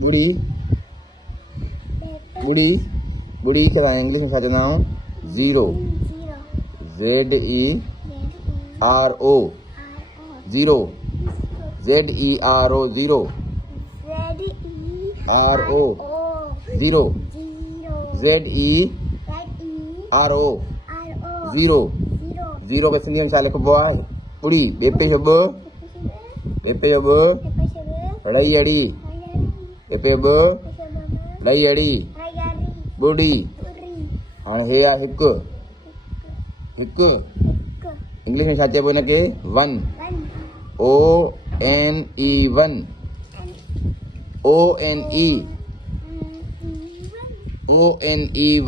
बुड़ी बुड़ी बुड़ी क्या इंग्लिश में कहते नाम zero ZERO zero ZERO zero RO zero ZERO zero zero पे सिंधी में छा लिखबो आहे बुड़ी बेपे शब लई अड़ी बेपे ब लई अड़ी बुड़ी हाणे हे आहे हिकु हिकु इंग्लिश में छा चइबो हिनखे one ONE one ONE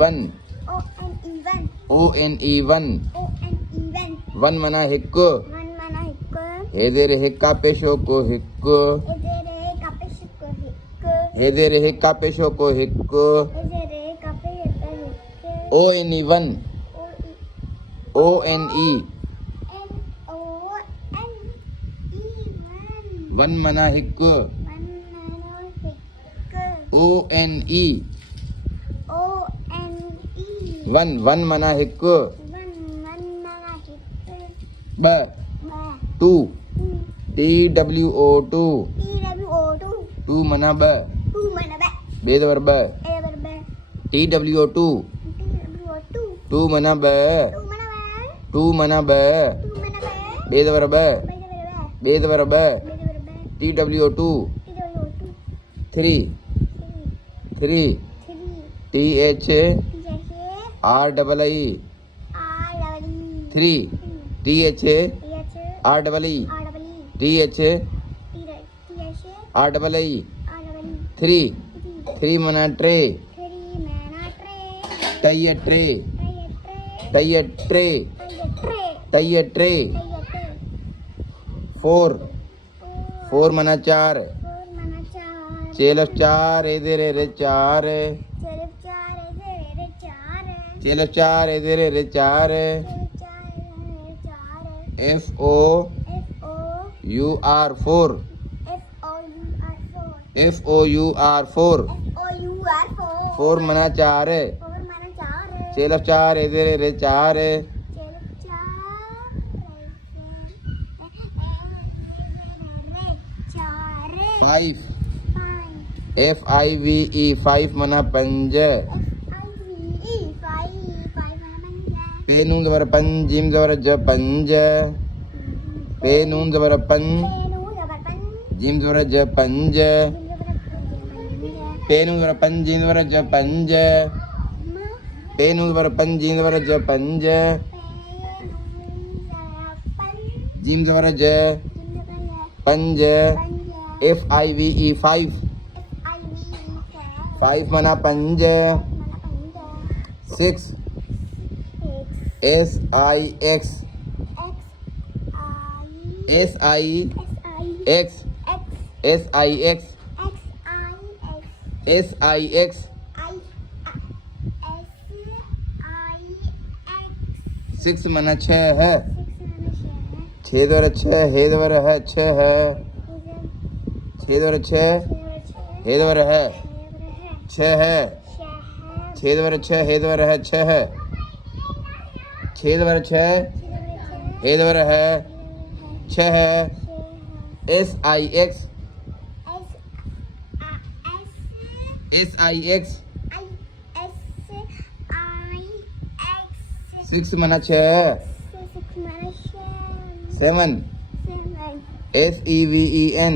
one ONE one one माना हिकु हेदेरे हिक्का पेशो को हिकु हेदेरे हिक्का पेशो को हिकु ONE वन ONE वन माना हिकु ONE वन वन माना हिकु ब टू TWO टू टू माना ब बेदवर ब TWO टू टू माना ब टू माना ब बेदवर ब बेदवर ब TWO two three three THREE three THREE three three मना ट्रे टय ट्रे टय ट्रे टय ट्रे फोर फोर मना चार चेलफ चार एदेरे रे चार चेलफ चार एदेरे रे चार FOUR फोर FOUR फोर मना चार चेलफ चार एदेरे रे चार फाइव FIVE फाइव मना पंज पेनून जबर पंज जिम जबर ज पंज पेनून जबर पंज जिम जबर ज पंज पेनून जबर पंज जिम जबर ज पंज पेनून जबर पंज जिम जबर ज पंज जिम जबर ज पंज FIVE फाइव फाइव मना पंज सिक्स SIX सिक्स मना छः है छः द्वारा छः हे द्वारा है छः है छः द्वारा छः हे द्वारा है छः है छः द्वारा छः हे द्वारा है छः है छः द्वारा छः हे द्वारा है छः है SIX सिक्स मना छः सेवन SEVEN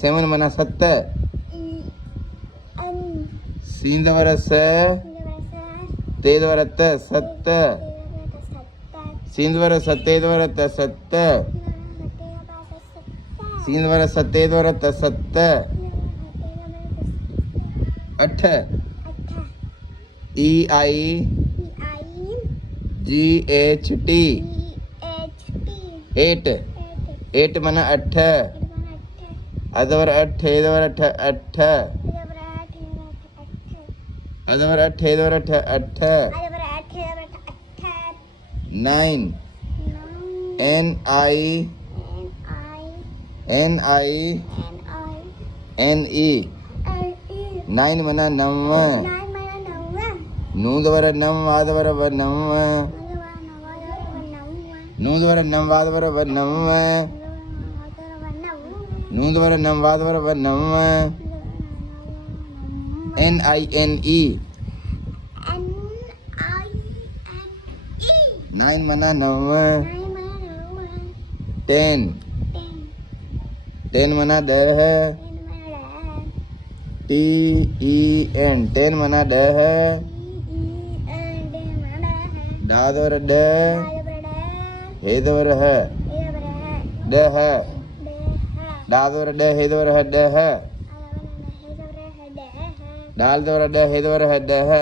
सेवन मना सत्त सींद वरस तेद वरत सत्त सींद वरस तेद वरत सत्त सींद वरस तेद वरत सत्त अठ EIGHT एट एट मना अठ अदवर अठ हेदवर अठ अठ अदवर अठ हेदवर अठ अठ nine NINE N-I-N-E. 9 mana nama. Nudvara nam vadvara nama. Nudvara nam vadvara nama. Nudvara nam vadvara nama. N-I-N-E. 9 mana nama. 10 mana dah. T-E-N 10 mana dah. दादवर ड हेदवर है ड है दादवर ड हेदवर है ड है दाल दवर ड हेदवर है ड है